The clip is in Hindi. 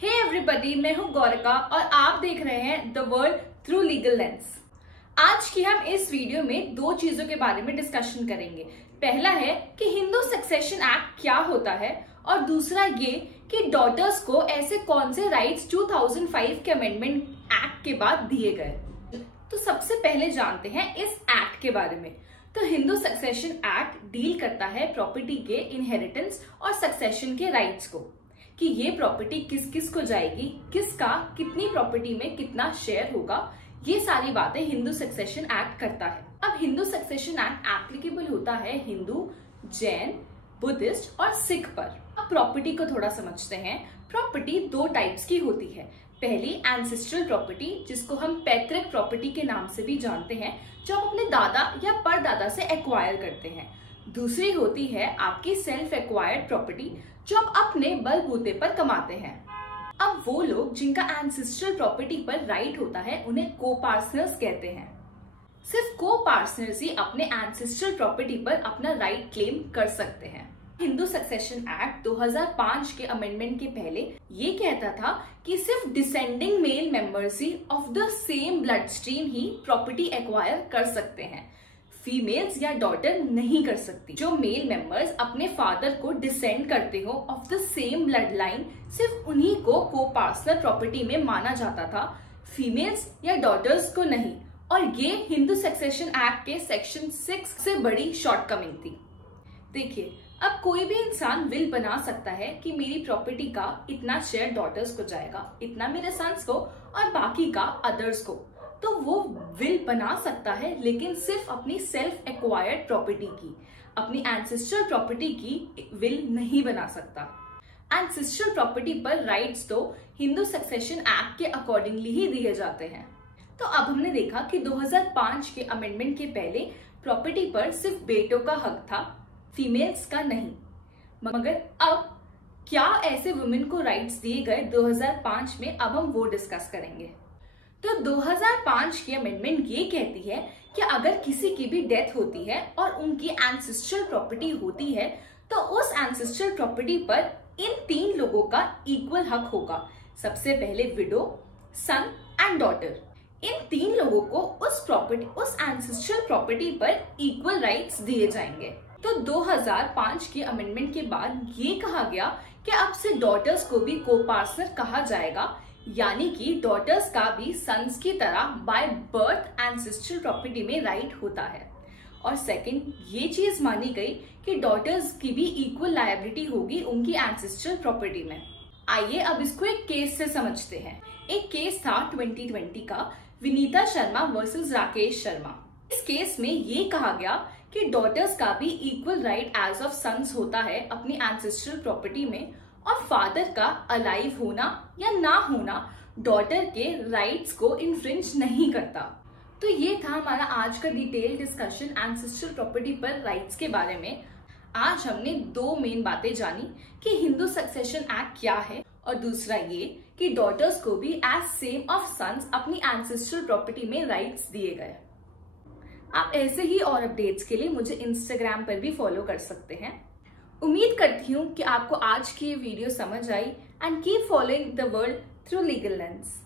हे एवरीबॉडी, मैं हूं गौरिका और आप देख रहे हैं the world through legal lens. आज की हम इस वीडियो में दो चीजों के बारे में डिस्कशन करेंगे। पहला है कि हिंदू सक्सेशन एक्ट क्या होता है और दूसरा ये कि डॉटर्स को ऐसे कौन से राइट्स 2005 के अमेंडमेंट एक्ट के बाद दिए गए। तो सबसे पहले जानते हैं इस एक्ट के बारे में। तो हिंदू सक्सेशन एक्ट डील करता है प्रॉपर्टी के इनहेरिटेंस और सक्सेशन के राइट्स को, कि ये प्रॉपर्टी किस किस को जाएगी, किसका कितनी प्रॉपर्टी में कितना शेयर होगा, ये सारी बातें हिंदू सक्सेशन एक्ट करता है। अब हिंदू सक्सेशन एक्ट एप्लीकेबल होता है हिंदू, जैन, बुद्धिस्ट और सिख पर। अब प्रॉपर्टी को थोड़ा समझते हैं। प्रॉपर्टी दो टाइप्स की होती है। पहली एंसेस्ट्रल प्रॉपर्टी, जिसको हम पैतृक प्रॉपर्टी के नाम से भी जानते हैं, जो हम अपने दादा या परदादा से एक्वायर करते हैं। दूसरी होती है आपकी सेल्फ एक्वायर्ड प्रॉपर्टी, जो आप अपने बलबूते पर कमाते हैं। अब वो लोग जिनका एंसेस्ट्रल प्रॉपर्टी पर राइट होता है उन्हें को पार्टनर्स कहते हैं। सिर्फ को पार्टनर्स ही अपने एंसेस्ट्रल प्रॉपर्टी पर अपना राइट क्लेम कर सकते हैं। हिंदू सक्सेशन एक्ट 2005 के अमेंडमेंट के पहले ये कहता था कि सिर्फ descending male members he of the same blood stream he property acquire कर सकते हैं। फीमेल्स या डॉटर नहीं कर सकती। जो मेल मेंबर्स अपने फादर को डिसेंड करते हो of the same blood line, सिर्फ उन्हीं को पार्टनर प्रॉपर्टी में माना जाता था, फीमेल्स या डॉटर्स को नहीं। और ये हिंदू सक्सेशन एक्ट के सेक्शन 6 से बड़ी शॉर्टकमिंग थी। देखिए, अब कोई भी इंसान विल बना सकता है कि मेरी प्रॉपर्टी का इतना शेयर डॉटर्स को जाएगा, इतना मेरे सन्स को और बाकी का अदर्स को। तो वो विल बना सकता है, लेकिन सिर्फ अपनी सेल्फ एक्वायर्ड प्रॉपर्टी की, अपनी एंसेस्ट्रल प्रॉपर्टी की विल नहीं बना सकता। एंसेस्ट्रल प्रॉपर्टी पर राइट्स तो हिंदू सक्सेशन एक्ट के अकॉर्डिंगली ही दिए जाते हैं। तो अब हमने देखा कि 2005 के अमेंडमेंट के पहले प्रॉपर्टी पर सिर्फ बेटों का हक था, फीमेल्स का नहीं। मगर अब क्या ऐसे वुमेन को राइट्स दिए गए 2005 में, अब हम वो डिस्कस करेंगे। तो 2005 की अमेंडमेंट ये कहती है कि अगर किसी की भी डेथ होती है और उनकी एंसेस्ट्रल प्रॉपर्टी होती है, तो उस एंसेस्ट्रल प्रॉपर्टी पर इन तीन लोगों का इक्वल हक होगा। सबसे पहले विडो, सन एंड डॉटर। इन तीन लोगों को उस एंसेस्ट्रल प्रॉपर्टी पर इक्वल राइट्स दिए जाएंगे। तो 2005 के अमेंडमेंट के बाद ये कहा गया कि अब से डॉटर्स को भी को पार्टनर कहा जाएगा, यानी कि डॉटर्स का भी सन्स की तरह बाय बर्थ एंसेस्ट्रल प्रॉपर्टी में राइट होता है। और सेकंड, ये चीज मानी गई कि डॉटर्स की भी इक्वल लायबिलिटी होगी उनकी एंसेस्ट्रल प्रॉपर्टी में। आइए अब इसको एक केस से समझते हैं। एक केस था 2020 का, विनीता शर्मा वर्सेस राकेश शर्मा। इस केस में ये कहा गया कि डॉटर्स का भी equal right as of sons होता है अपनी एंसेस्ट्रल प्रॉपर्टी में, और फादर का अलाइव होना या ना होना डॉटर के राइट्स को इन्फ्रिंज नहीं करता। तो ये था हमारा आज का डिटेल डिस्कशन एंसेस्ट्रल प्रॉपर्टी पर राइट्स के बारे में। आज हमने दो मेन बातें जानी कि हिंदू सक्सेशन एक्ट क्या है, और दूसरा ये कि डॉटर्स को भी एज सेम ऑफ सन्स अपनी एंसेस्ट्रल प्रॉपर्टी में राइट्स दिए गए। आप ऐसे ही और अपडेट्स के लिए मुझे इंस्टाग्राम पर भी फॉलो कर सकते हैं। उम्मीद करती हूँ कि आपको आज की ये वीडियो समझ आई। And keep following the world through legal lens.